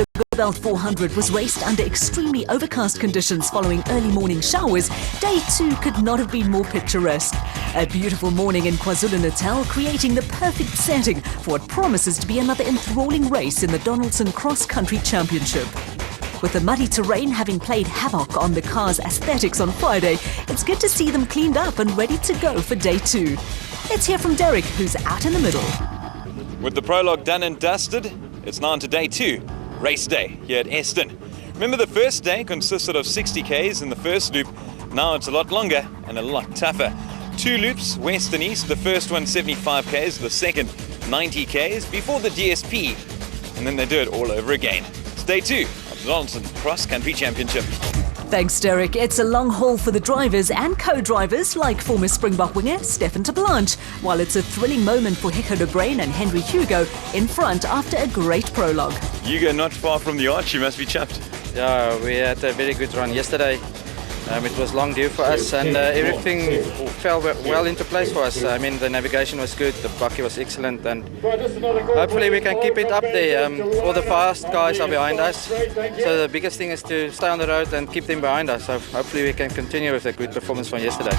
Sugarbelt 400 was raced under extremely overcast conditions following early morning showers. Day 2 could not have been more picturesque. A beautiful morning in KwaZulu-Natal, creating the perfect setting for what promises to be another enthralling race in the Donaldson Cross Country Championship. With the muddy terrain having played havoc on the car's aesthetics on Friday, it's good to see them cleaned up and ready to go for Day 2. Let's hear from Derek, who's out in the middle. With the prologue done and dusted, it's now on to Day 2, race day here at Eston. Remember, the first day consisted of 60 Ks in the first loop. Now it's a lot longer and a lot tougher. 2 loops, west and east, the first one 75 Ks, the second 90 Ks before the DSP, and then they do it all over again. It's Day 2 of the Donaldson Cross Country Championship. Thanks, Derek. It's a long haul for the drivers and co-drivers like former Springbok winger Stefan de Blanche, while it's a thrilling moment for Hector de Bruyn and Henry Hugo in front after a great prologue. Hugo not far from the arch, you must be chuffed. Yeah, we had a very good run yesterday. It was long due for us, and everything fell well into place for us. I mean, the navigation was good, the bucky was excellent, and hopefully we can keep it up there. All the fast guys are behind us, so the biggest thing is to stay on the road and keep them behind us. So hopefully we can continue with a good performance from yesterday.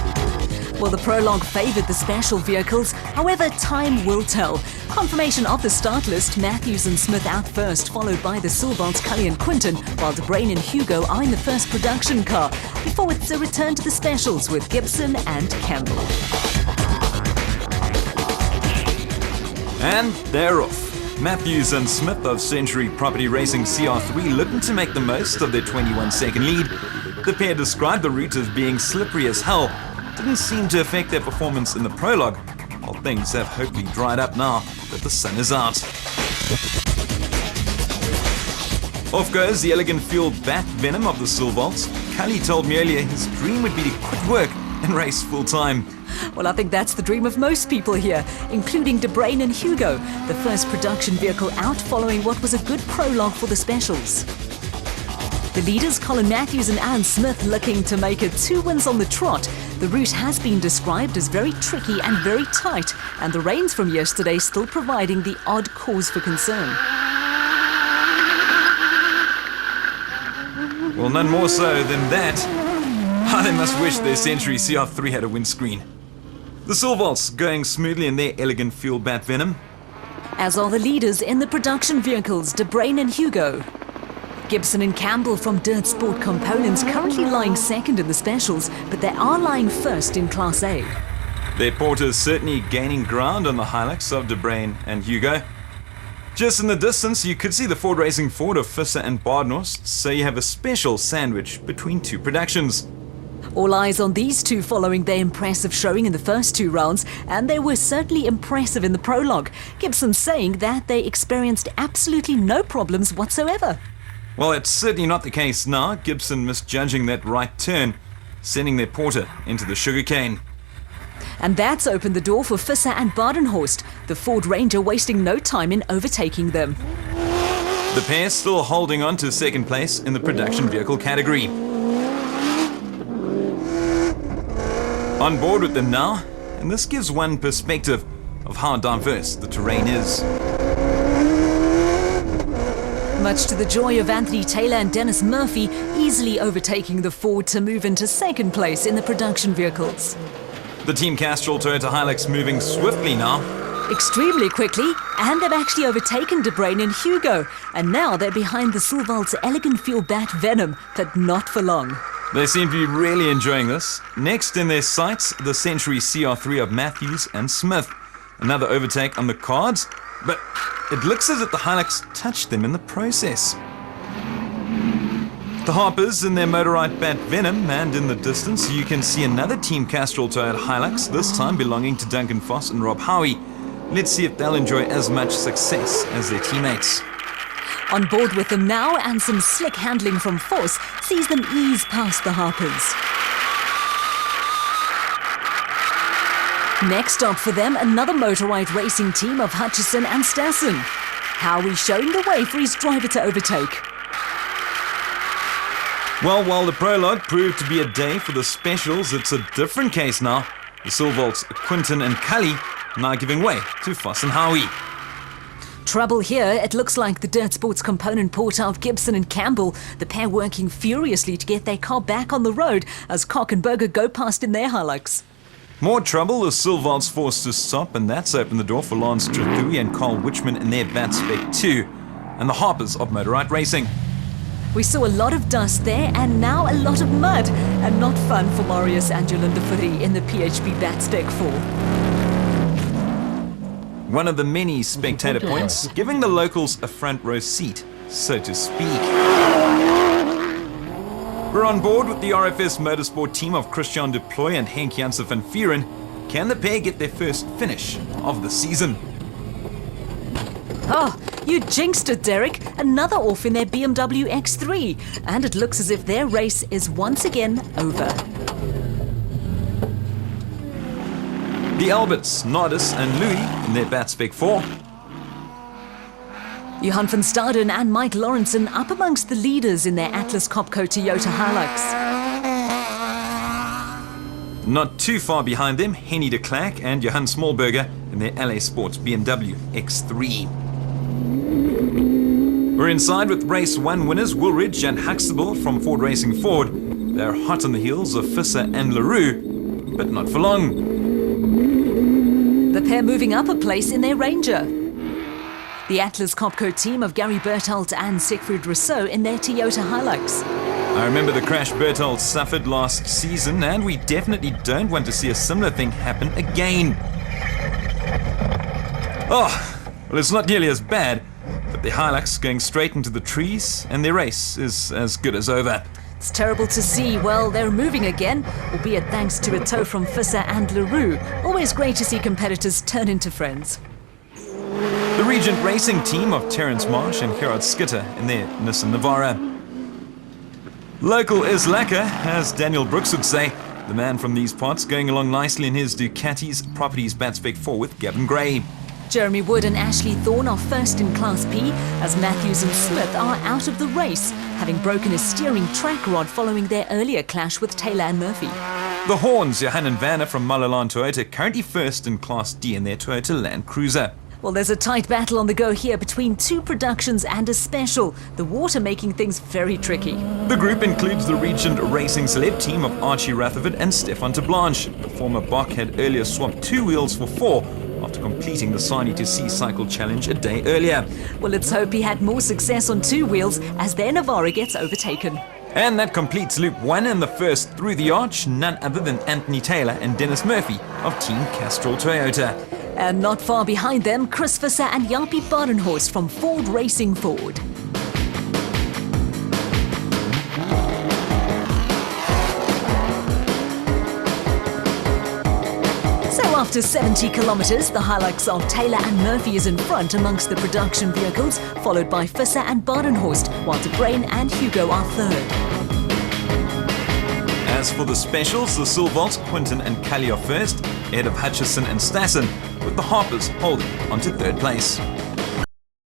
Well, the prologue favoured the special vehicles. However, time will tell. Confirmation of the start list, Matthews and Smith out first, followed by the Sugarbelts, Cully and Quinton, while de Bruyn and Hugo are in the first production car, before it's a return to the specials with Gibson and Campbell. And they're off. Matthews and Smith of Century Property Racing CR3 looking to make the most of their 21-second lead. The pair described the route as being slippery as hell. Didn't seem to affect their performance in the prologue, while things have hopefully dried up now that the sun is out. Off goes the elegant fueled Bat Venom of the Sugarbelts. Cully told me earlier his dream would be to quit work and race full-time. Well, I think that's the dream of most people here, including de Bruyn and Hugo, the first production vehicle out following what was a good prologue for the specials. The leaders, Colin Matthews and Aaron Smith, looking to make it 2 wins on the trot. The route has been described as very tricky and very tight, and the rains from yesterday still providing the odd cause for concern. Well, none more so than that. How they must wish their Century CR3 had a windscreen. The Sugarbelts going smoothly in their elegant fuel Bat Venom. As are the leaders in the production vehicles, de Bruyn and Hugo. Gibson and Campbell from Dirt Sport Components currently lying second in the specials, but they are lying first in Class A. Their Porters certainly gaining ground on the Hilux of de Bruyn and Hugo. Just in the distance, you could see the Ford Racing Ford of Visser and Badenhorst, so you have a special sandwich between 2 productions. All eyes on these two following their impressive showing in the first 2 rounds, and they were certainly impressive in the prologue. Gibson saying that they experienced absolutely no problems whatsoever. Well, it's certainly not the case now. Gibson misjudging that right turn, sending their Porter into the sugarcane. And that's opened the door for Visser and Badenhorst, the Ford Ranger wasting no time in overtaking them. The pair still holding on to second place in the production vehicle category. On board with them now, and this gives one perspective of how diverse the terrain is. Much to the joy of Anthony Taylor and Dennis Murphy, easily overtaking the Ford to move into second place in the production vehicles. The Team Castrol Toyota Hilux moving swiftly now. Extremely quickly, and they've actually overtaken de Bruyn and Hugo, and now they're behind the Sugarbelts' elegant fuel Bat Venom, but not for long. They seem to be really enjoying this. Next in their sights, the Century CR3 of Matthews and Smith. Another overtake on the cards, but it looks as if the Hilux touched them in the process. The Harpers in their motorized Bat Venom, and in the distance you can see another Team Castrol Toyota Hilux, this time belonging to Duncan Foss and Rob Howie. Let's see if they'll enjoy as much success as their teammates. On board with them now, and some slick handling from Foss sees them ease past the Harpers. Next up for them, another motorized racing team of Hutchison and Stassen. Howie showing the way for his driver to overtake. Well, while the prologue proved to be a day for the specials, it's a different case now. The Sugarbelts, Quinton and Cully now giving way to Foss and Howie. Trouble here. It looks like the Dirt Sports component port of Gibson and Campbell, the pair working furiously to get their car back on the road as Koch and Berger go past in their Hilux. More trouble, the Sugarbelt's forced to stop, and that's opened the door for Lance Trathui and Carl Wichman in their Batspec 2, and the Harpers of Motorite Racing. We saw a lot of dust there and now a lot of mud, and not fun for Marius and Jolanda Fourie in the PHP Batspec 4. One of the many spectator points, giving the locals a front row seat, so to speak. We're on board with the RFS Motorsport team of Christian Deploy and Henk Janssen van Vuren. Can the pair get their first finish of the season? Oh, you jinxed it, Derek. Another off in their BMW X3. And it looks as if their race is once again over. The Alberts, Nardis and Louis in their Batspec 4. Johan van Staden and Mike Lawrenson up amongst the leaders in their Atlas Copco Toyota Hilux. Not too far behind them, Henny de Klerk and Johan Smallberger in their LA Sports BMW X3. We're inside with race 1 winners Woolridge and Huxtable from Ford Racing Ford. They're hot on the heels of Visser and LaRue, but not for long. The pair moving up a place in their Ranger. The Atlas Copco team of Gary Berthold and Siegfried Rousseau in their Toyota Hilux. I remember the crash Berthold suffered last season, and we definitely don't want to see a similar thing happen again. Oh, well, it's not nearly as bad, but the Hilux going straight into the trees, and their race is as good as over. It's terrible to see. Well, they're moving again, albeit thanks to a tow from Visser and LaRue. Always great to see competitors turn into friends. The Regent Racing team of Terence Marsh and Gerard Skitter in their Nissan Navara. Local is lacquer, as Daniel Brooks would say. The man from these parts going along nicely in his Ducati's Properties Batspec 4 with Gavin Gray. Jeremy Wood and Ashley Thorne are first in Class P, as Matthews and Smith are out of the race, having broken a steering track rod following their earlier clash with Taylor and Murphy. The Horns, Johan and Vanna from Malalan Toyota, currently first in Class D in their Toyota Land Cruiser. Well, there's a tight battle on the go here between two productions and a special, the water making things very tricky. The group includes the Regent Racing celeb team of Archie Rutherford and Stefan Blanche. The former Bach had earlier swapped 2 wheels for 4 after completing the Sani to Sea Cycle Challenge a day earlier. Well, let's hope he had more success on 2 wheels as their Navara gets overtaken. And that completes Loop 1 and the first through the arch, none other than Anthony Taylor and Dennis Murphy of Team Castrol Toyota. And not far behind them, Chris Visser and Jaapie Badenhorst from Ford Racing Ford. So after 70 kilometres, the Hilux of Taylor and Murphy is in front amongst the production vehicles, followed by Visser and Badenhorst, while De Bruyn and Hugo are third. As for the specials, the Sugarbelt, Quinton and Kelly are first, ahead of Hutchison and Stassen, with the Harpers holding onto third place.